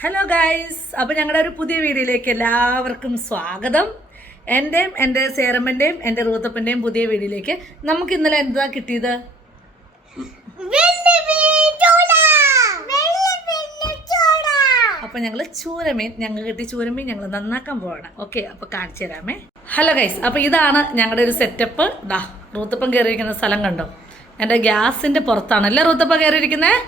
Hello guys അപ്പോൾ ഞങ്ങളുടെ ഒരു പുതിയ വീഡിയോയിലേക്ക് എല്ലാവർക്കും സ്വാഗതം. എന്റെയും എന്റെ സേറമ്മന്റെയും എന്റെ റൂത്തപ്പന്റെയും പുതിയ വീഡിയോയിലേക്ക് നമുക്ക് ഇന്നലെ എന്താ കിട്ടിയത്? അപ്പോൾ ഞങ്ങൾ ചൂരമീൻ ഞങ്ങൾ കിട്ടി ചൂരമീൻ ഞങ്ങൾ നന്നാക്കാൻ പോവാണ്. ഓക്കെ അപ്പോൾ കാണിച്ചു തരാമേ. ഹലോ ഗൈസ് അപ്പോൾ ഇതാണ് ഞങ്ങളുടെ ഒരു സെറ്റപ്പ് ദാ റൂത്തപ്പം കയറിയിരിക്കുന്ന സ്ഥലം കണ്ടോ? എന്റെ ഗ്യാസിന്റെ പുറത്താണ് അല്ലേ റൂത്തപ്പ കയറിയിരിക്കുന്നത്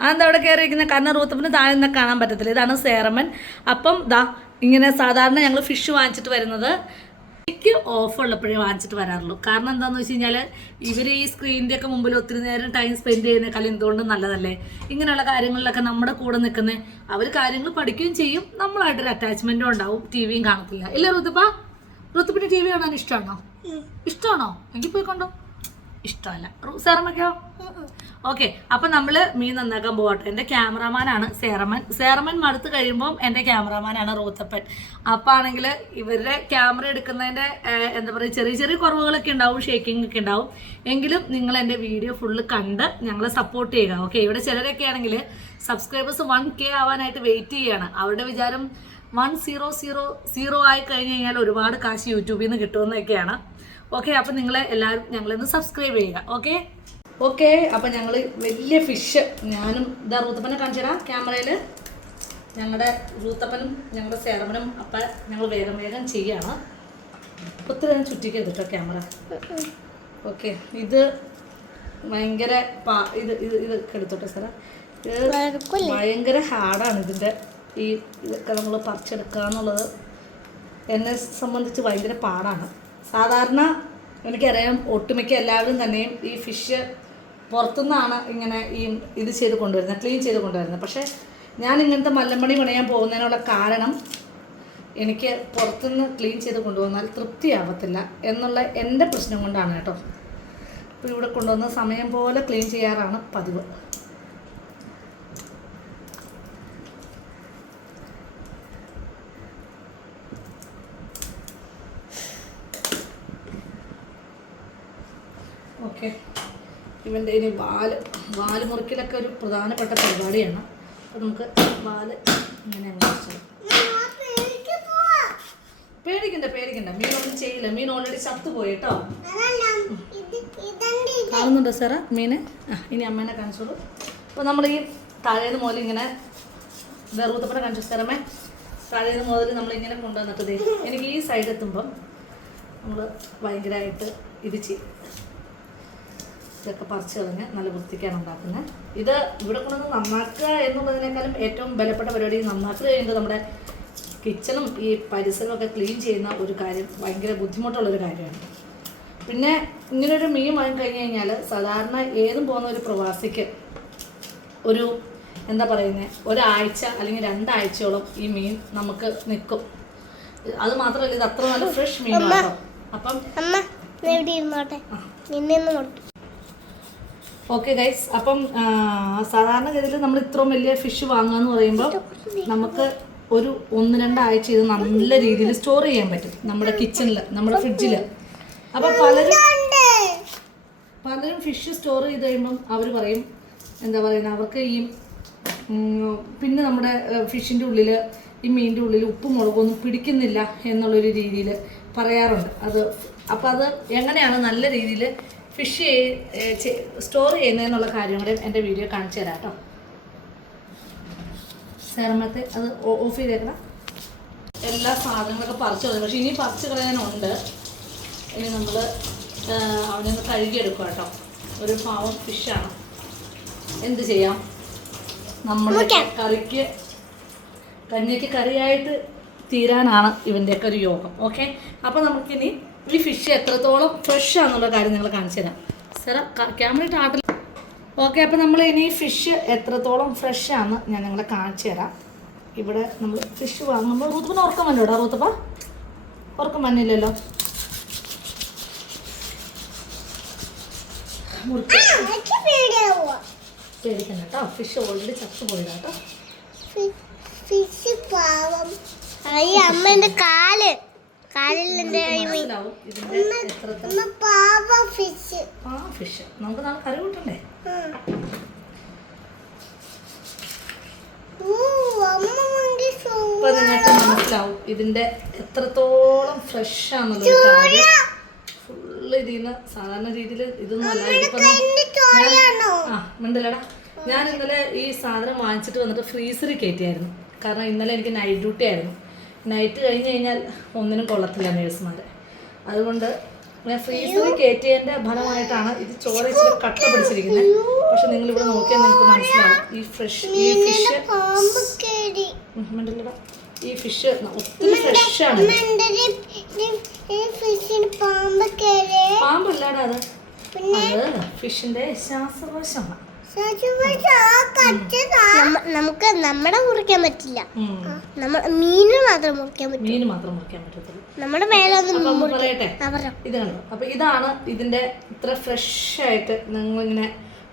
അതെന്താ അവിടെ കയറിയിരിക്കുന്നത് കാരണം റൂത്തപ്പിന് താഴെ നിന്ന് കാണാൻ പറ്റത്തില്ല. ഇതാണ് സേറമൻ അപ്പം ദാ ഇങ്ങനെ സാധാരണ ഞങ്ങൾ ഫിഷ് വാങ്ങിച്ചിട്ട് വരുന്നത് എനിക്ക് ഓഫ് ഉള്ളപ്പോഴേ വാങ്ങിച്ചിട്ട് വരാറുള്ളൂ. കാരണം എന്താണെന്ന് വെച്ച് കഴിഞ്ഞാൽ ഇവർ ഈ സ്ക്രീനിന്റെ ഒക്കെ മുമ്പിൽ ഒത്തിരി നേരം ടൈം സ്പെൻഡ് ചെയ്യുന്നേക്കാൾ എന്തുകൊണ്ടും നല്ലതല്ലേ? ഇങ്ങനെയുള്ള കാര്യങ്ങളിലൊക്കെ നമ്മുടെ കൂടെ നിൽക്കുന്ന അവർ കാര്യങ്ങൾ പഠിക്കുകയും ചെയ്യും. നമ്മളായിട്ടൊരു അറ്റാച്ച്മെന്റും ഉണ്ടാവും. ടി വിയും കാണത്തില്ല. ഇല്ല ഋതുപ്പ ഋതുപ്പിന് ടി വി കാണാൻ ഇഷ്ടമാണോ ഇഷ്ടമാണോ എനിക്ക് പോയി കൊണ്ടോ ഇഷ്ടമല്ല. സേറമ്മയ്ക്കോ ഓക്കെ അപ്പൊ നമ്മൾ മീൻ നന്നാക്കാൻ പോകട്ടെ എന്റെ ക്യാമറാമാനാണ് സേറമൻ. സേറമൻ മടുത്ത് കഴിയുമ്പോൾ എന്റെ ക്യാമറാമാനാണ് റൂത്തപ്പൻ. അപ്പൊ ആണെങ്കിൽ ഇവരുടെ ക്യാമറ എടുക്കുന്നതിന്റെ എന്താ പറയുക ചെറിയ ചെറിയ കുറവുകളൊക്കെ ഉണ്ടാവും ഷേക്കിംഗ് ഒക്കെ ഉണ്ടാവും. എങ്കിലും നിങ്ങൾ എന്റെ വീഡിയോ ഫുള്ള് കണ്ട് ഞങ്ങളെ സപ്പോർട്ട് ചെയ്യുക. ഓക്കെ ഇവിടെ ചിലരൊക്കെ ആണെങ്കിൽ സബ്സ്ക്രൈബേഴ്സ് വൺ കെ ആവാനായിട്ട് വെയിറ്റ് ചെയ്യാണ്. അവരുടെ വിചാരം വൺ സീറോ സീറോ സീറോ ആയി കഴിഞ്ഞ് കഴിഞ്ഞാൽ ഒരുപാട് കാശ് യൂട്യൂബിൽ നിന്ന് കിട്ടുമെന്നൊക്കെയാണ്. ഓക്കെ അപ്പം നിങ്ങൾ എല്ലാവരും ഞങ്ങളൊന്ന് സബ്സ്ക്രൈബ് ചെയ്യുക. ഓക്കെ ഓക്കെ അപ്പം ഞങ്ങൾ വലിയ ഫിഷ് ഞാനും ഇതാ റൂത്തപ്പനെ കാണിച്ചു തരാം ക്യാമറയിൽ ഞങ്ങളുടെ റൂത്തപ്പനും ഞങ്ങളുടെ സേറമനും അപ്പം ഞങ്ങൾ വേഗം വേഗം ചെയ്യാണ്. ഒത്തിരി നേരം ചുറ്റിക്കരുത് കേട്ടോ ക്യാമറ ഓക്കെ ഇത് ഭയങ്കര പാ ഇത് ഇത് ഇതൊക്കെ എടുത്തോട്ടെ സാറേ. ഇത് ഭയങ്കര ഹാർഡാണ് ഇതിന്റെ ഈ ഇതൊക്കെ നമ്മൾ പറിച്ചെടുക്കുക എന്നുള്ളത് എന്നെ സംബന്ധിച്ച് ഭയങ്കര പാടാണ്. സാധാരണ എനിക്കറിയാം ഒട്ടുമിക്ക എല്ലാവരും തന്നെയും ഈ ഫിഷ് പുറത്തുനിന്നാണ് ഇങ്ങനെ ഈ ഇത് ചെയ്ത് കൊണ്ടുവരുന്നത് ക്ലീൻ ചെയ്ത് കൊണ്ടുവരുന്നത്. പക്ഷേ ഞാൻ ഇങ്ങനത്തെ മല്ലമ്പണി പണിയാൻ പോകുന്നതിനുള്ള കാരണം എനിക്ക് പുറത്തുനിന്ന് ക്ലീൻ ചെയ്ത് കൊണ്ടുവന്നാൽ തൃപ്തിയാവത്തില്ല എന്നുള്ള എന്റെ പ്രശ്നം കൊണ്ടാണ് കേട്ടോ. അപ്പോൾ ഇവിടെ കൊണ്ടുവന്ന സമയം പോലെ ക്ലീൻ ചെയ്യാറാണ് പതിവ്. ഓക്കെ ഇവന്റെ ഇനി വാൽ വാൽ മുറിക്കലൊക്കെ ഒരു പ്രധാനപ്പെട്ട പരിപാടിയാണ്. അപ്പോൾ നമുക്ക് വാൽ ഇങ്ങനെ പേടിക്കണ്ട പേടിക്കണ്ട. മീനൊന്നും ചെയ്യില്ല. മീൻ ഓൾറെഡി ചത്തു പോയി കേട്ടോ. കാണുന്നുണ്ടോ സാറാ മീന്? ആ ഇനി അമ്മേനെ കാണിച്ചോളൂ. അപ്പോൾ നമ്മൾ ഈ താഴേന്ന് മുതൽ ഇങ്ങനെ വെറുത്തപ്പനെ കാണിച്ചു സാറമ്മേ താഴേന്ന് മുതൽ നമ്മളിങ്ങനെ കൊണ്ടുവന്നിട്ട് എനിക്ക് ഈ സൈഡ് എത്തുമ്പം നമ്മൾ ഭയങ്കരമായിട്ട് ഇത് ചെയ്യും. ഇതൊക്കെ പറിച്ചു കളഞ്ഞ് നല്ല വൃത്തിക്കാണ് ഉണ്ടാക്കുന്നത് ഇത് ഇവിടെ കൊണ്ടുവന്ന് നന്നാക്കുക എന്നുള്ളതിനേക്കാളും ഏറ്റവും ബലപ്പെട്ട പരിപാടി നന്നാക്കുക കഴിയുമ്പോൾ നമ്മുടെ കിച്ചണും ഈ പരിസരവും ഒക്കെ ക്ലീൻ ചെയ്യുന്ന ഒരു കാര്യം ഭയങ്കര ബുദ്ധിമുട്ടുള്ളൊരു കാര്യമാണ്. പിന്നെ ഇങ്ങനൊരു മീൻ വാങ്ങി കഴിഞ്ഞ് കഴിഞ്ഞാൽ സാധാരണ ഏതും പോകുന്ന ഒരു പ്രവാസിക്ക് ഒരു എന്താ പറയുന്നത് ഒരാഴ്ച അല്ലെങ്കിൽ രണ്ടാഴ്ചയോളം ഈ മീൻ നമുക്ക് നിൽക്കും. അത് മാത്രമല്ല ഇത് അത്ര നല്ല ഫ്രഷ് മീനാണ് അപ്പം നിന്നെ ഓക്കെ ഗൈസ് അപ്പം സാധാരണഗതിയിൽ നമ്മൾ ഇത്രയും വലിയ ഫിഷ് വാങ്ങുക എന്ന് പറയുമ്പോൾ നമുക്ക് ഒരു ഒന്ന് രണ്ടാഴ്ച ഇത് നല്ല രീതിയിൽ സ്റ്റോർ ചെയ്യാൻ പറ്റും. നമ്മുടെ കിച്ചണിൽ നമ്മുടെ ഫ്രിഡ്ജിൽ അപ്പം പലരും പലരും ഫിഷ് സ്റ്റോർ ചെയ്ത് കഴിയുമ്പം അവർ പറയും എന്താ പറയുന്നത് അവർക്ക് ഈ പിന്നെ നമ്മുടെ ഫിഷിന്റെ ഉള്ളിൽ ഈ മീനിന്റെ ഉള്ളിൽ ഉപ്പും മുളകൊന്നും പിടിക്കുന്നില്ല എന്നുള്ളൊരു രീതിയിൽ പറയാറുണ്ട്. അത് അപ്പോൾ അത് എങ്ങനെയാണ് നല്ല രീതിയിൽ ഫിഷ് സ്റ്റോർ ചെയ്യുന്നതെന്നുള്ള കാര്യം കൂടെ എന്റെ വീഡിയോ കാണിച്ചു തരാം കേട്ടോ. സേറമത്തെ അത് ഓഫ് ചെയ്തേക്കണം. എല്ലാ സാധനങ്ങളൊക്കെ പറിച്ചു കളഞ്ഞു. പക്ഷേ ഇനി പറിച്ചു കളയാനുണ്ട്. ഇനി നമ്മൾ അവനെ ഒന്ന് കഴുകിയെടുക്കുക കേട്ടോ. ഒരു പാവം ഫിഷാണ് എന്ത് ചെയ്യാം? നമ്മൾ കറിക്ക് കഞ്ഞിക്ക് കറിയായിട്ട് തീരാനാണ് ഇവന്റെയൊക്കെ ഒരു യോഗം. ഓക്കെ അപ്പോൾ നമുക്കിനി ഈ ഫിഷ് എത്രത്തോളം ഫ്രഷ് ആണെന്നുള്ള കാര്യം നിങ്ങൾ കാണിച്ചു തരാം. സാറ ക്യാമറ ആട്ടിൽ ഓക്കെ അപ്പോൾ നമ്മൾ ഇനി ഫിഷ് എത്രത്തോളം ഫ്രഷ് ആണ് ഞാൻ നിങ്ങളെ കാണിച്ചു തരാം. ഇവിടെ നമ്മൾ ഫിഷ് വാങ്ങുമ്പോൾ റൂത്തപ്പന് ഉറക്കം വന്നോടാ റൂത്തപ്പ? ഉറക്കം വന്നില്ലല്ലോ. പേടിക്കണ്ട കേട്ടോ. ഫിഷ് ഓൾറെഡി ചത്തു പോയതാ കേട്ടോ. ഫിഷ് പാവം. അമ്മന്റെ കാൽ. ഫിഷ് നമുക്ക് നാളെ കറി കൂട്ടണ്ടേ? ഓ അമ്മ ഇപ്പൊ നിങ്ങൾക്ക് മനസ്സിലാവും. ഇതിന്റെ എത്രത്തോളം ഫ്രഷ് ആണെന്നുള്ള കാര്യം ഫുള്ള് ഇതിന്ന് സാധാരണ രീതിയിൽ ഇതൊന്നും അല്ല. ആ മിണ്ടല്ലടാ ഞാൻ ഇന്നലെ ഈ സാധനം വാങ്ങിച്ചിട്ട് വന്നിട്ട് ഫ്രീസറിൽ കയറ്റിയായിരുന്നു കാരണം ഇന്നലെ എനിക്ക് നൈറ്റ് ഡ്യൂട്ടി ആയിരുന്നു. നൈറ്റ് കഴിഞ്ഞ് കഴിഞ്ഞാൽ ഒന്നിനും കൊള്ളത്തില്ല നേഴ്സുമാരെ അതുകൊണ്ട് ഞാൻ ഫ്രീസറിൽ കയറ്റിയതിന്റെ ഫലമായിട്ടാണ് ഇത് ചോറ് ഇച്ചിരി കട്ട പിടിച്ചിരിക്കുന്നത് പക്ഷെ നിങ്ങൾ ഇവിടെ നോക്കിയാൽ നിങ്ങൾക്ക് മനസ്സിലാവും. ഈ ഫ്രഷ് ഈ ഫിഷ് മിണ്ടല്ലടാ ഈ ഫിഷ് ഒത്തിരി ഫ്രഷാണ് പാമ്പല്ലാടാ അത്. അത് ഫിഷിന്റെ ശ്വാസകോശമാണ്. നമുക്ക് നമ്മുടെ മുറിക്കാൻ പറ്റില്ല. നമ്മൾ നമ്മ മീന് മാത്രം മുറിക്കാൻ പറ്റും. മീന് മാത്രം മുറിക്കാൻ പറ്റത്തില്ല നമ്മുടെ മേലെ ഒന്നും അപ്പം പറയട്ടെ? ഇതാണ് ഇതിന്റെ ഇത്ര ഫ്രഷ് ആയിട്ട് നിങ്ങൾ ഇങ്ങനെ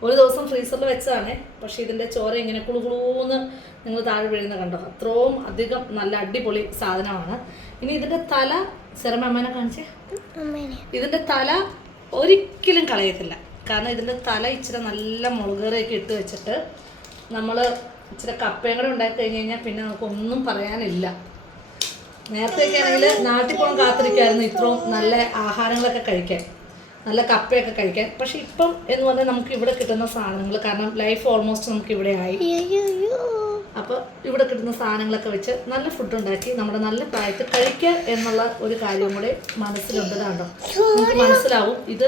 ഒരു ദിവസം ഫ്രീസറിൽ വെച്ചതാണ്. പക്ഷെ ഇതിന്റെ ചോര ഇങ്ങനെ കുളുകുളൂന്ന് നിങ്ങൾ താഴെ വീഴുന്ന കണ്ടോ? അത്രയും അധികം നല്ല അടിപൊളി സാധനമാണ്. ഇനി ഇതിന്റെ തല കാണിച്ചേ? അമ്മേനെ. ഇതിന്റെ തല ഒരിക്കലും കളയത്തില്ല. കാരണം ഇതിന്റെ തല ഇച്ചിരി നല്ല മുളകറിയൊക്കെ ഇട്ട് വെച്ചിട്ട് നമ്മൾ ഇച്ചിരി കപ്പയും കൂടെ ഉണ്ടാക്കി കഴിഞ്ഞ് കഴിഞ്ഞാൽ പിന്നെ നമുക്ക് ഒന്നും പറയാനില്ല നേരത്തെയൊക്കെ ആണെങ്കിൽ നാട്ടിൽ പോകാൻ കാത്തിരിക്കായിരുന്നു ഇത്രയും നല്ല ആഹാരങ്ങളൊക്കെ കഴിക്കാൻ. നല്ല കപ്പയൊക്കെ കഴിക്കാൻ. പക്ഷെ ഇപ്പം എന്ന് പറഞ്ഞാൽ നമുക്ക് ഇവിടെ കിട്ടുന്ന സാധനങ്ങൾ കാരണം ലൈഫ് ഓൾമോസ്റ്റ് നമുക്ക് ഇവിടെ ആയി. അപ്പോൾ ഇവിടെ കിട്ടുന്ന സാധനങ്ങളൊക്കെ വെച്ച് നല്ല ഫുഡ് ഉണ്ടാക്കി നമ്മുടെ നല്ല പ്രായത്തിൽ കഴിക്കുക എന്നുള്ള ഒരു കാര്യം കൂടെ മനസ്സിലുണ്ട് കണ്ടോ നമുക്ക് മനസ്സിലാവും. ഇത്.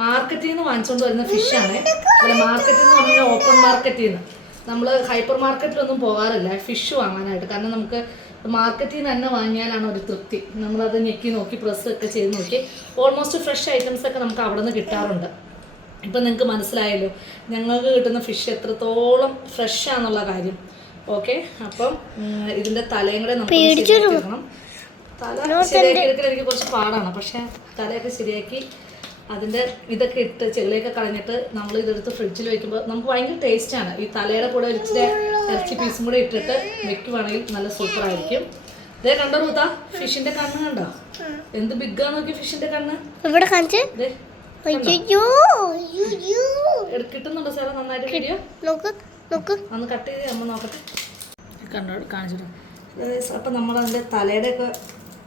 മാർക്കറ്റിൽ നിന്ന് വാങ്ങിച്ചുകൊണ്ട് വരുന്ന ഫിഷാണ് അല്ല മാർക്കറ്റിൽ നിന്ന് പറഞ്ഞാൽ ഓപ്പൺ മാർക്കറ്റിൽ നിന്ന്. നമ്മൾ ഹൈപ്പർ മാർക്കറ്റിലൊന്നും പോകാറില്ല. ഫിഷ് വാങ്ങാനായിട്ട്. കാരണം നമുക്ക് മാർക്കറ്റിൽ നിന്ന് തന്നെ വാങ്ങിയാലാണ് ഒരു തൃപ്തി. നമ്മളത് ഞെക്കി നോക്കി പ്രസ് ഒക്കെ ചെയ്ത് നോക്കി. ഓൾമോസ്റ്റ് ഫ്രഷ് ഐറ്റംസ് ഒക്കെ നമുക്ക് അവിടെ നിന്ന് കിട്ടാറുണ്ട്. ഇപ്പം നിങ്ങൾക്ക് മനസ്സിലായല്ലോ ഞങ്ങൾക്ക് കിട്ടുന്ന ഫിഷ് എത്രത്തോളം ഫ്രഷ് ആണെന്നുള്ള കാര്യം. ഓക്കെ അപ്പം ഇതിന്റെ ഇതിന്റെ തലയും കൂടെ നമുക്ക് ശരിയാക്കി എടുക്കണം. തല ശരിയാക്കി എടുക്കൽ എനിക്ക് കുറച്ച് പാടാണ്. പക്ഷേ തലയൊക്കെ ശരിയാക്കി അതിന്റെ ഇതൊക്കെ ഇട്ട് ചെളിയൊക്കെ കളഞ്ഞിട്ട് നമ്മൾ ഇതെടുത്ത് ഫ്രിഡ്ജിൽ വെക്കുമ്പോൾ നമുക്ക് ഭയങ്കര ടേസ്റ്റാണ് ഈ തലയുടെ കൂടെ ഇച്ചിരി ഇറച്ചി പീസും കൂടെ ഇട്ടിട്ട് വെക്കുവാണെങ്കിൽ നല്ല സൂപ്പർ ആയിരിക്കും. ഇതേ കണ്ടോ റൂത്ത ഫിഷിന്റെ കണ്ണ് കണ്ടോ? എന്ത് ബിഗ്ഗാ നോക്കി ഫിഷിന്റെ കണ്ണ്? ഇവിടെ കാണിച്ച്? ദേ, അയ്യോ അയ്യോ എടു- കിട്ടുന്നുണ്ടോ സാറേ നന്നായിട്ട് വീഡിയോ നോക്ക് നോക്ക്. ഒന്ന് കട്ട് ചെയ്ത് നമ്മൾ നോക്കട്ടെ. കണ്ടോ കാണിച്ചിട്ട് അപ്പം നമ്മൾ അതിന്റെ തലയുടെ ഒക്കെ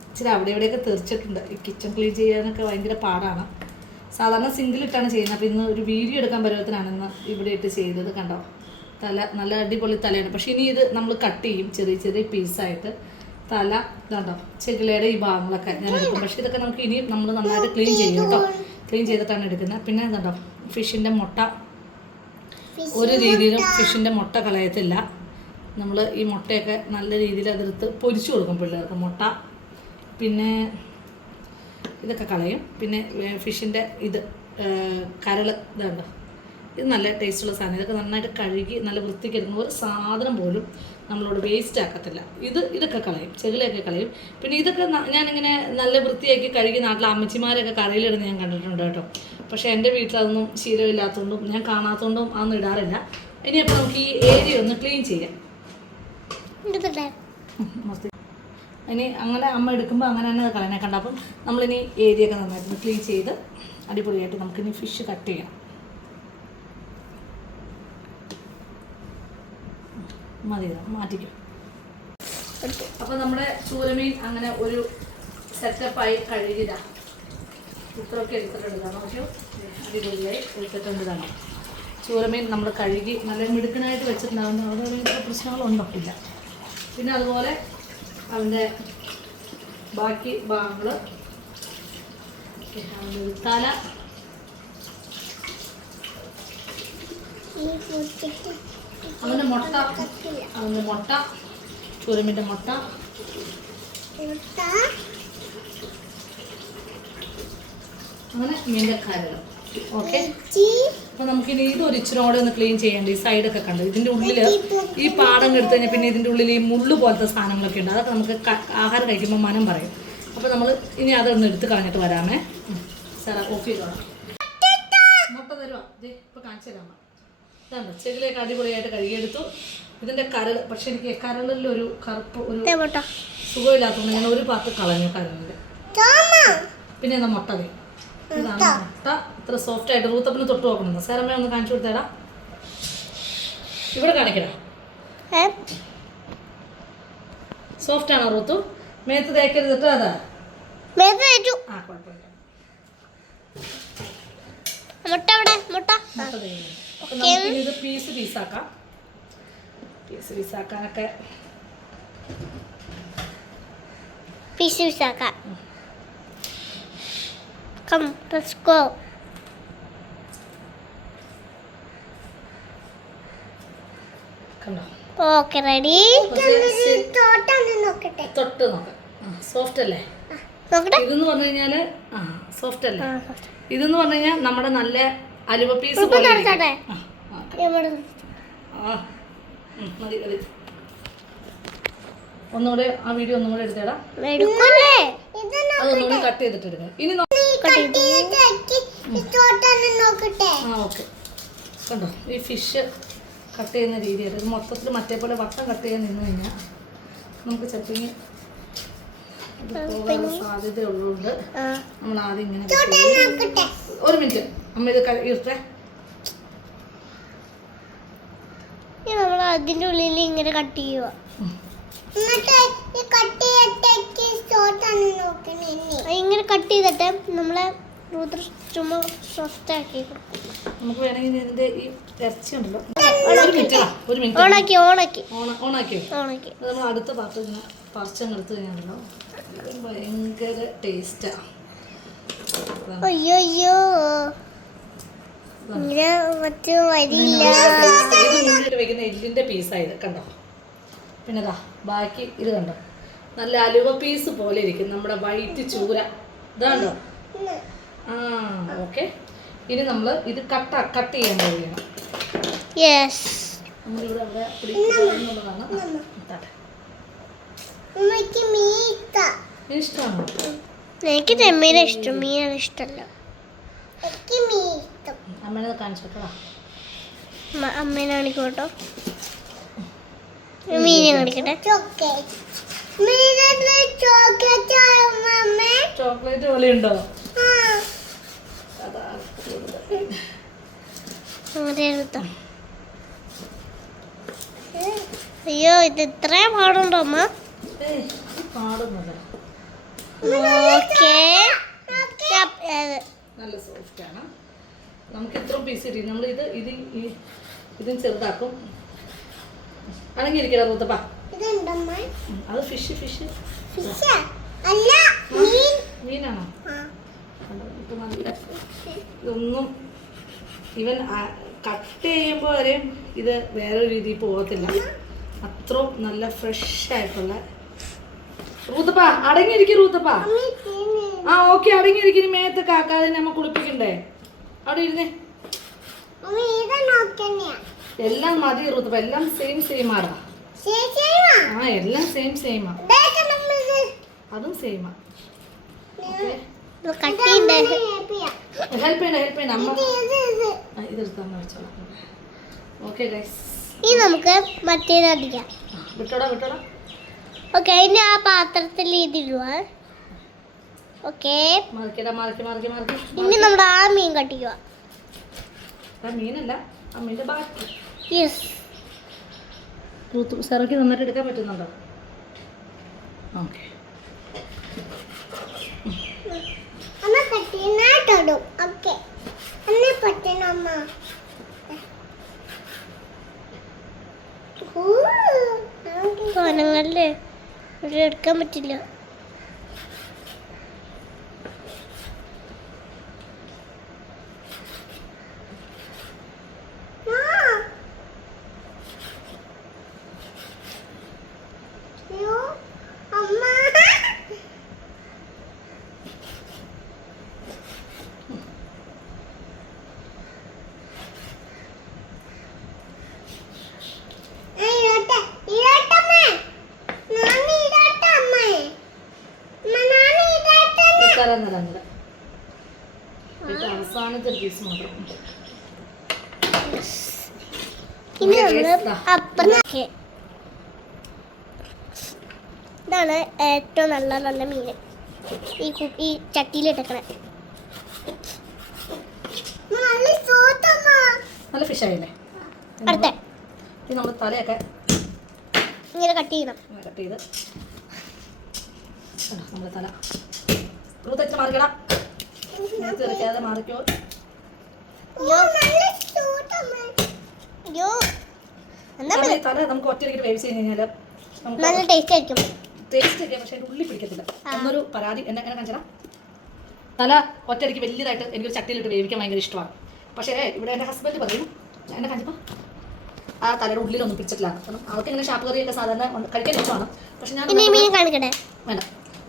ഇച്ചിരി അവിടെ ഇവിടെയൊക്കെ തെറിച്ചിട്ടുണ്ട്. ഈ കിച്ചൺ ക്ലീൻ ചെയ്യാനൊക്കെ ഭയങ്കര പാടാണ്. സാധാരണ സിംഗിൾ ഇട്ടാണ് ചെയ്യുന്നത്. അപ്പോൾ ഇന്ന് ഒരു വീഡിയോ എടുക്കാൻ പരുവത്തിനാണ് ഇന്ന് ഇവിടെ ഇട്ട് ചെയ്തത് കണ്ടോ? തല നല്ല അടിപൊളി തലയാണ്. പക്ഷേ ഇനി ഇത് നമ്മൾ കട്ട് ചെയ്യും ചെറിയ ചെറിയ പീസായിട്ട് തല ഇതുണ്ടോ ചെകിളയുടെ ഈ ഭാഗങ്ങളൊക്കെ ഞാൻ എടുക്കും. പക്ഷേ ഇതൊക്കെ നമുക്ക് ഇനിയും നമ്മൾ നന്നായിട്ട് ക്ലീൻ ചെയ്യും കേട്ടോ. ക്ലീൻ ചെയ്തിട്ടാണ് എടുക്കുന്നത്. പിന്നെ എന്തുണ്ടോ ഫിഷിന്റെ മുട്ട. ഒരു രീതിയിലും ഫിഷിന്റെ മുട്ട കളയത്തില്ല. നമ്മൾ ഈ മുട്ടയൊക്കെ നല്ല രീതിയിൽ അതിർത്ത് പൊരിച്ചു കൊടുക്കും പിള്ളേർക്ക് മുട്ട. പിന്നെ ഇതൊക്കെ കളയും. പിന്നെ ഫിഷിന്റെ ഇത് കരൾ ഇതുണ്ടോ? ഇത് നല്ല ടേസ്റ്റുള്ള സാധനം. ഇതൊക്കെ നന്നായിട്ട് കഴുകി നല്ല വൃത്തിക്ക് എടുക്കുന്ന ഒരു സാധനം പോലും നമ്മളോട് വേസ്റ്റ് ആക്കത്തില്ല. ഇത് ഇതൊക്കെ കളയും. ചെകിലൊക്കെ കളയും. പിന്നെ ഇതൊക്കെ ഞാനിങ്ങനെ നല്ല വൃത്തിയാക്കി കഴുകി നാട്ടിലെ അമ്മച്ചിമാരൊക്കെ കറിയിലിടുന്ന ഞാൻ കണ്ടിട്ടുണ്ട് കേട്ടോ. പക്ഷേ എന്റെ വീട്ടിലതൊന്നും ശീലമില്ലാത്തതുകൊണ്ടും ഞാൻ കാണാത്തതുകൊണ്ടും അതൊന്നും ഇടാറില്ല. ഇനി അപ്പോൾ നമുക്ക് ഈ ഏരിയ ഒന്ന് ക്ലീൻ ചെയ്യാം. ഇനി അങ്ങനെ അമ്മ എടുക്കുമ്പോൾ അങ്ങനെ തന്നെ കളയണേ കണ്ട? അപ്പം നമ്മളിനി ഏരിയ ഒക്കെ നന്നായിട്ട് ക്ലീൻ ചെയ്ത് അടിപൊളിയായിട്ട് നമുക്കിനി ഫിഷ് കട്ട് ചെയ്യാം. മതി മാറ്റിക്കും. അപ്പം നമ്മുടെ ചൂരമീൻ അങ്ങനെ ഒരു സെറ്റപ്പായി കഴുകിയതാ. ഇത്രയൊക്കെ നോക്കിയോ ദേ, അടിപൊളിയായി എടുത്തിട്ടുണ്ട് തന്നെ ചൂരമീൻ നമ്മൾ കഴുകി നല്ല മിടുക്കനായിട്ട് വെച്ചിട്ടുണ്ടാവുന്ന അവിടെ പ്രശ്നങ്ങളുണ്ടോ ഇല്ല. പിന്നെ അതുപോലെ അവന്റെ ബാക്കി ഭാഗങ്ങൾ തല. അവന്റെ മുട്ട. അവന്റെ മുട്ട. ചുരുമിന്റെ മുട്ട. അങ്ങനെ മീന്റെ കരകൾ ഓക്കെ ചീ അപ്പൊ നമുക്കിനി ഇത് ഒരു ഇച്ചിരോടെ ഒന്ന് ക്ലീൻ ചെയ്യേണ്ട ഈ സൈഡൊക്കെ കണ്ട്? ഇതിന്റെ ഉള്ളിൽ ഈ പാടം എടുത്തു കഴിഞ്ഞാൽ പിന്നെ ഇതിന്റെ ഉള്ളിൽ ഈ മുള്ളു പോലത്തെ സാധനങ്ങളൊക്കെ ഉണ്ട്. അതൊക്കെ നമുക്ക് ആഹാരം കഴിക്കുമ്പോൾ മനം പറയും. അപ്പൊ നമ്മൾ ഇനി അതൊന്ന് എടുത്ത് കളഞ്ഞിട്ട് വരാമേ. സാറ ഓഫ് ചെയ്തോളാം. മുട്ട തരുവാ? ഇപ്പൊ കാണിച്ചു തരാമ ഇതാണ് ചെകിലേക്ക് അടിപൊളിയായിട്ട് കഴുകിയെടുത്തു. ഇതിന്റെ കരൾ പക്ഷെ എനിക്ക് കരളിലൊരു കറുപ്പ് ഒരു സുഖമില്ലാത്തതുകൊണ്ട് ഞാൻ ഒരു പാത്ത് കളഞ്ഞു കരളിന്റെ പിന്നെ എന്താ മുട്ട ഇതാണ് മുട്ട ഇത്ര സോഫ്റ്റ് ആയിട്ട് റൂത്തപ്പിന് തൊട്ട് നോക്കണം സാറമ്മ ഒന്ന് കാണിച്ചു കൊടുത്തേടാ. ഇവിടെ കാണിക്കടാ. സോഫ്റ്റ് ആണോ റൂത്തു? മേത്ത് തേക്കരുത് കേട്ടോ അതാ. ആ കുഴപ്പമില്ല മുട്ട അവിടെ മുട്ട. അപ്പം നമുക്കിനി ഇത് പീസ് പീസാക്കാം പീസ് പീസാക്കാനൊക്കെ പീസ് പീസാക്കാം കം let's go. കണ്ടോ? ഓക്കെ റെഡി തൊട്ട് നോക്കാം. സോഫ്റ്റ് അല്ലേ? ഇതെന്ന് പറഞ്ഞു കഴിഞ്ഞാൽ ആ സോഫ്റ്റ് അല്ലേ? ഇതെന്ന് പറഞ്ഞു കഴിഞ്ഞാൽ നമ്മുടെ നല്ല അലുവ പീസ് പോലെ മതി മതി. ഒന്നുകൂടെ ആ വീഡിയോ ഒന്നും കൂടെ എടുത്തേടാ അതൊന്നുകൂടെ കട്ട് ചെയ്തിട്ട് എടുക്കാം. ഇനി കണ്ടോ? ഈ ഫിഷ് കട്ട് ചെയ്യുന്ന രീതി ഇത് മൊത്തത്തിൽ മറ്റേ പോലെ വട്ടം കട്ട് ചെയ്യാൻ നിന്ന് കഴിഞ്ഞാൽ നമുക്ക് ചിലപ്പോൾ പോകാനുള്ള സാധ്യത ഉള്ളതുകൊണ്ട് നമ്മൾ ആദ്യം ഇങ്ങനെ ഒരു മിനിറ്റ്. അമ്മ ഇത് ക- ഇട്ടേ. ഇനി നമ്മൾ അതിന്റെ ഉള്ളിൽ ഇങ്ങനെ കട്ട് ചെയ്യുക ഇങ്ങനെ കട്ട് ചെയ്തിട്ട് നമ്മളെ റുദ്ര ചുമ സോഫ്റ്റ് ആക്കി നമുക്ക് വേണമെങ്കിൽ ഇതിന്റെ ഈ ഇറച്ചി ഉണ്ടല്ലോ ഒരു മിനിറ്റ് ഓണാക്കി ഓണാക്കി ഓണ ഓണാക്കിയോ ഓണാക്കി നമ്മൾ അടുത്ത പാർട്ട് ഇങ്ങനെ പറിച്ചങ്ങ് എടുത്ത് കഴിഞ്ഞാണല്ലോ ഭയങ്കര ടേസ്റ്റാ അയ്യോ അയ്യോ ഇങ്ങനെ മറ്റു വരില്ല വെക്കുന്ന എല്ലിന്റെ പീസായത് കണ്ടോ? പിന്നെ ദാ ബാക്കി ഇത് കണ്ടോ? നല്ല അലുവ പീസ് പോലെ ഇരിക്കും നമ്മുടെ വൈറ്റ് ചൂര. ഇതാണ്ടോ ആ ഓക്കെ ഇനി നമ്മൾ ഇത് കട്ട കട്ട് ചെയ്യാൻ കഴിയണം നമ്മളിവിടെ അവിടെ പിടിക്കുന്നുള്ളതാണ് ഇഷ്ടമാണോ? എനിക്ക് ചെമ്മീനെ ഇഷ്ടം മീനാണ് ഇഷ്ടമല്ല. അമ്മേനെ കാണിച്ചോട്ടോ അമ്മ- അമ്മേനെ കാണിക്കോട്ടോ മീനെ കാണിക്കട്ടെ. ചോക്ലേറ്റ് പോലെ ഉണ്ടോ. അയ്യോ ഇത് ഇത്രയും പാടുണ്ടോ അമ്മ? ഓക്കേ. നല്ല സോഫ്റ്റ് ആണ്. നമുക്ക് ഇത്ര പീസ് ഇരിക്കും നമ്മൾ ഇത് ഇത് ഇതും ചെറുതാക്കും. അണങ്ങിയിരിക്കണം റൂത്തപ്പ ഉം, അത് ഫിഷ് ഫിഷ് അല്ല മീൻ. മീനാണോ? ഇതൊന്നും ഇവൻ കട്ട് ചെയ്യുമ്പോൾ വരെയും ഇത് വേറൊരു രീതിയിൽ പോകത്തില്ല. അത്രയും നല്ല ഫ്രഷ് ആയിട്ടുള്ള. റൂത്തപ്പ അടങ്ങിയിരിക്കും റൂത്തപ്പ. ആ ഓക്കെ അടങ്ങിയിരിക്കും. മേത്ത് കാക്കാതെ നമ്മ കുളിപ്പിക്കണ്ടേ? അവിടെ ഇരുന്നേ. എല്ലാം മതി റൂത്തപ്പ എല്ലാം സെയിം സെയിം ആടാ. ആ. എല്ലാം സെയിം സെയിമാ അതും സെയിമാ ഹെൽപ്പ് ചെയ്യണ്ട ഹെൽപ്പ് ചെയ്യണ്ട. അമ്മ ആ, ഇതെടുത്ത് അമ്മ വെച്ചോളാം ഓക്കെ ഗൈസ് ഇനി നമുക്ക് മറ്റേത് അടിക്കാം. വിട്ടോടാ വിട്ടോടാ. ഓക്കെ ഇനി ആ പാത്രത്തിൽ ഇതിടുക ഓക്കെ മറിക്കടാ മറിക്ക് മറിക്ക് മറിക്ക്. ഇനി നമ്മുടെ ആ മീൻ കട്ടിക്കുക. ആ മീനല്ല. അമ്മീന്റെ ബാക്കി. യെസ് തൂത്തു സിറക്കി നന്നായിട്ട് എടുക്കാൻ പറ്റുന്നുണ്ടോ? ഓക്കെ. ഇവിടെ എടുക്കാൻ പറ്റില്ല അമ്മ തരാൻ തരാൻ തരാം ഇത് അവസാനത്തെ പീസ് മാത്രം ഇനി Okay, നമ്മൾ guys, ദാ. അപ്പുറത്തേക്ക് ഇതാണ് ഏറ്റവും നല്ല നല്ല മീൻ. ഈ കുപ്പി ഈ ചട്ടിയിൽ ഇട്ടക്കണേ. നല്ല ഫിഷ് ആയില്ലേ? അടുത്ത. ഇത് നമ്മൾ തലയൊക്കെ ഇങ്ങനെ കട്ട് ചെയ്യണം. കട്ട് ചെയ്ത് നമ്മുടെ തല. റൂത്തച്ഛൻ മാറിക്കടാ? ചെറുക്കാതെ മാറിക്കോ. അയ്യോ അയ്യോ എന്നാ കാരണം ഈ തല നമുക്ക് ഒറ്റയ്ക്ക് വേവിച്ച് കഴിഞ്ഞ് കഴിഞ്ഞാൽ നല്ല ടേസ്റ്റ് ആയിരിക്കും. ടേസ്റ്റ് ഒക്കെ പക്ഷേ അതിന്റെ ഉള്ളി പിടിക്കത്തില്ല. എന്നൊരു പരാതി എന്നെ എന്നെ തല ഒറ്റയടിക്ക് വലിയതായിട്ട് എനിക്കൊരു ചട്ടിയിലിട്ട് വേവിക്കാൻ ഭയങ്കര ഇഷ്ടമാണ്. പക്ഷേ ഇവിടെ എന്റെ ഹസ്ബൻഡ് പറയും എന്നെ കാണിച്ചപ്പോൾ ആ തലയുടെ ഉള്ളിലൊന്നും പിടിച്ചിട്ടില്ല. കാരണം അവർക്ക് ഇങ്ങനെ ഷാപ്പ് കറിയൊക്കെ സാധാരണ കഴിക്കാൻ ഇഷ്ടമാണ്. പക്ഷെ ഞാൻ വേണ്ട.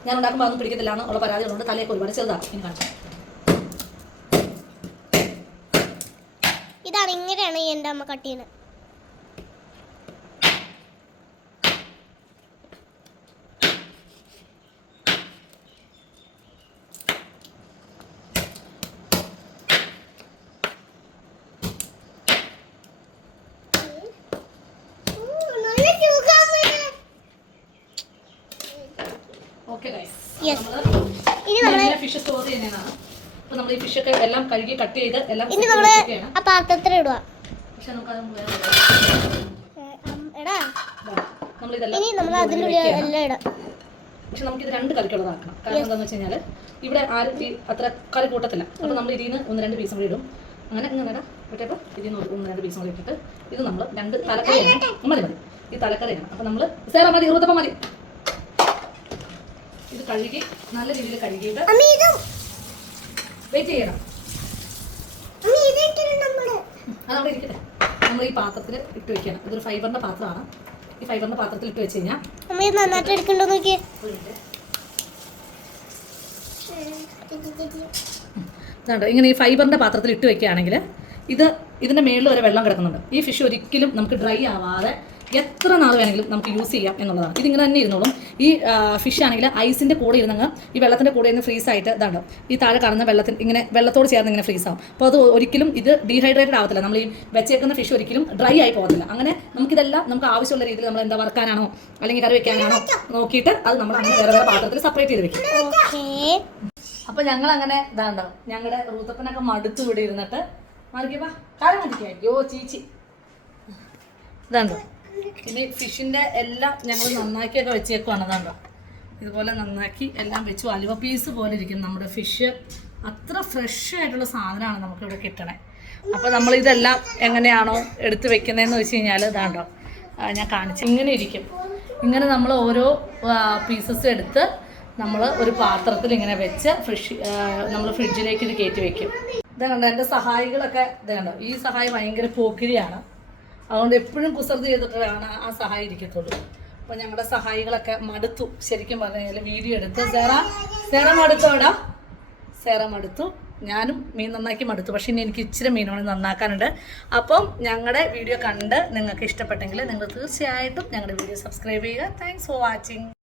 ഞാൻ ഉണ്ടാക്കുമ്പോൾ അതൊന്നും പിടിക്കത്തില്ല എന്നുള്ള പരാതി ഉള്ളതുകൊണ്ട് തലയൊക്കെ ഒരുപാട് ചെറുതാണ് ഇനി കാണിച്ചു ഇതാണ് ഇങ്ങനെയാണ് എന്റെ എന്റെ അമ്മ കട്ട് ചെയ്യുന്നത് ഓക്കെ Yes. ഇനി നമ്മൾ ഫിഷ് സ്റ്റോർ ചെയ്യുന്നതാണ്. അപ്പോൾ നമ്മൾ ഈ ഫിഷൊക്കെ എല്ലാം കഴുകി കട്ട് ചെയ്ത് എല്ലാം ഇനി. ആ പാത്രത്തിൽ ഇടുക. പക്ഷെ നമുക്കത് വേറെ എടാ. ഇനി നമ്മൾ. എല്ലാം ഇടാം. പക്ഷെ നമുക്കിത് രണ്ട് കറിക്കുള്ളതാക്കണം. കാരണം എന്താണെന്ന് വെച്ച് കഴിഞ്ഞാൽ ഇവിടെ ആരും അത്ര കറി കൂട്ടത്തില്ല. അപ്പോൾ നമ്മൾ ഇതിൽ നിന്ന് ഒന്ന് രണ്ട് പീസും കൂടി ഇടും. അങ്ങനെ ഇങ്ങനെ ഇടാം. പറ്റപ്പോൾ ഇതിൽ നിന്ന് ഒന്ന് രണ്ട് പീസും കൂടി ഇട്ടിട്ട് ഇത് നമ്മൾ രണ്ട് തലക്കറിയാണ്. മതി മതി. ഈ തലക്കറിയാണ്. അപ്പോൾ നമ്മൾ സേറ മതി ഹൃദപ്പം മതി. കഴുകി നല്ല രീതിയിൽ കഴുകിയിട്ട് വെയിറ്റ് ചെയ്യണം. അത് അവിടെ ഇരിക്കട്ടെ. നമ്മൾ ഈ പാത്രത്തിൽ ഇട്ട് വെക്കണം. ഇതൊരു ഫൈബറിന്റെ പാത്രമാണ്. ഈ ഫൈബറിന്റെ പാത്രത്തിൽ ഇട്ട് വെച്ച് കഴിഞ്ഞാൽ നന്നായിട്ട് എടുക്കണ്ടോ നോക്കിയേ? കണ്ടോ? ഇങ്ങനെ ഈ ഫൈബറിന്റെ പാത്രത്തിൽ ഇട്ട് വെക്കുകയാണെങ്കിൽ ഇത് ഇതിന്റെ മേളിൽ വരെ വെള്ളം കിടക്കുന്നുണ്ട്. ഈ ഫിഷ് ഒരിക്കലും നമുക്ക് ഡ്രൈ ആവാതെ എത്ര നാൾ വേണമെങ്കിലും നമുക്ക് യൂസ് ചെയ്യാം എന്നുള്ളതാണ്. ഇതിങ്ങനെ തന്നെ ഇരുന്നോളും. ഈ ഫിഷ് ആണെങ്കിൽ ഐസിന്റെ കൂടെ ഇരുന്നങ്ങ് ഈ വെള്ളത്തിന്റെ കൂടെ ഇരുന്ന് ഫ്രീസ് ആയിട്ട് ഇതാണ് ഈ താഴെ കാണുന്ന വെള്ളത്തിൽ ഇങ്ങനെ വെള്ളത്തോട് ചേർന്ന് ഇങ്ങനെ ഫ്രീസ് ആവും. അപ്പോൾ അത് ഒരിക്കലും ഇത് ഡീഹൈഡ്രേറ്റഡ് ആവത്തില്ല. നമ്മൾ ഈ വെച്ചേക്കുന്ന ഫിഷ് ഒരിക്കലും ഡ്രൈ ആയി പോകത്തില്ല. അങ്ങനെ നമുക്കിതെല്ലാം നമുക്ക് ആവശ്യമുള്ള രീതിയിൽ നമ്മൾ എന്താ വറുക്കാനാണോ അല്ലെങ്കിൽ കറി വെക്കാനാണോ നോക്കിയിട്ട് അത് നമ്മൾ അങ്ങനെ വേറെ വേറെ പാത്രത്തിൽ സെപ്പറേറ്റ് ചെയ്ത് വെക്കും. അപ്പോൾ അപ്പൊ ഞങ്ങൾ അങ്ങനെ ഇതാണ്ടോ ഞങ്ങളുടെ റൂത്തപ്പനൊക്കെ മടുത്തു ഇവിടെ ഇരുന്നിട്ട് മാറിക്കപ്പാ കാര്യം മതിക്കോ അയ്യോ ചീച്ചി. ഇതാണ്ടോ? പിന്നെ ഫിഷിന്റെ എല്ലാം ഞങ്ങൾ നന്നാക്കിയൊക്കെ വെച്ചേക്കുവാണ് അതാണ്ടോ ഇതുപോലെ നന്നാക്കി എല്ലാം വെച്ചു അലുവ പീസ് പോലെ ഇരിക്കും നമ്മുടെ ഫിഷ്. അത്ര ഫ്രഷ് ആയിട്ടുള്ള സാധനമാണ് നമുക്ക് ഇവിടെ കിട്ടണേ. അപ്പോൾ നമ്മൾ ഇതെല്ലാം എങ്ങനെയാണോ എടുത്ത് വെക്കുന്നതെന്ന് വെച്ച് കഴിഞ്ഞാൽ ഇതാണ്ടോ ഞാൻ കാണിച്ചു ഇങ്ങനെ ഇരിക്കും. ഇങ്ങനെ നമ്മൾ ഓരോ പീസസ് എടുത്ത് നമ്മൾ ഒരു പാത്രത്തിൽ ഇങ്ങനെ വെച്ച് ഫ്രിഷ് നമ്മൾ ഫ്രിഡ്ജിലേക്ക് ഇത് കയറ്റി വെക്കും. ഇത് കണ്ടോ എന്റെ സഹായികളൊക്കെ ഇതാണ്ടോ ഈ സഹായി ഭയങ്കര പോക്കിരിയാണ്. അതുകൊണ്ട് എപ്പോഴും കുസൃതി ചെയ്തിട്ടാണ് ആ സഹായി ഇരിക്കത്തുള്ളൂ. അപ്പോൾ ഞങ്ങളുടെ സഹായികളൊക്കെ മടുത്തു. ശരിക്കും പറഞ്ഞാൽ വീഡിയോ എടുത്ത്. സേറ സേറ മടുത്തോടാ സേറ മടുത്തു. ഞാനും മീൻ നന്നാക്കി മടുത്തു. പക്ഷേ ഇനി എനിക്ക് ഇച്ചിരി മീനോട് നന്നാക്കാനുണ്ട്. അപ്പം ഞങ്ങളുടെ വീഡിയോ കണ്ട് നിങ്ങൾക്ക് ഇഷ്ടപ്പെട്ടെങ്കിൽ നിങ്ങൾ തീർച്ചയായിട്ടും ഞങ്ങളുടെ വീഡിയോ സബ്സ്ക്രൈബ് ചെയ്യുക. Thanks for watching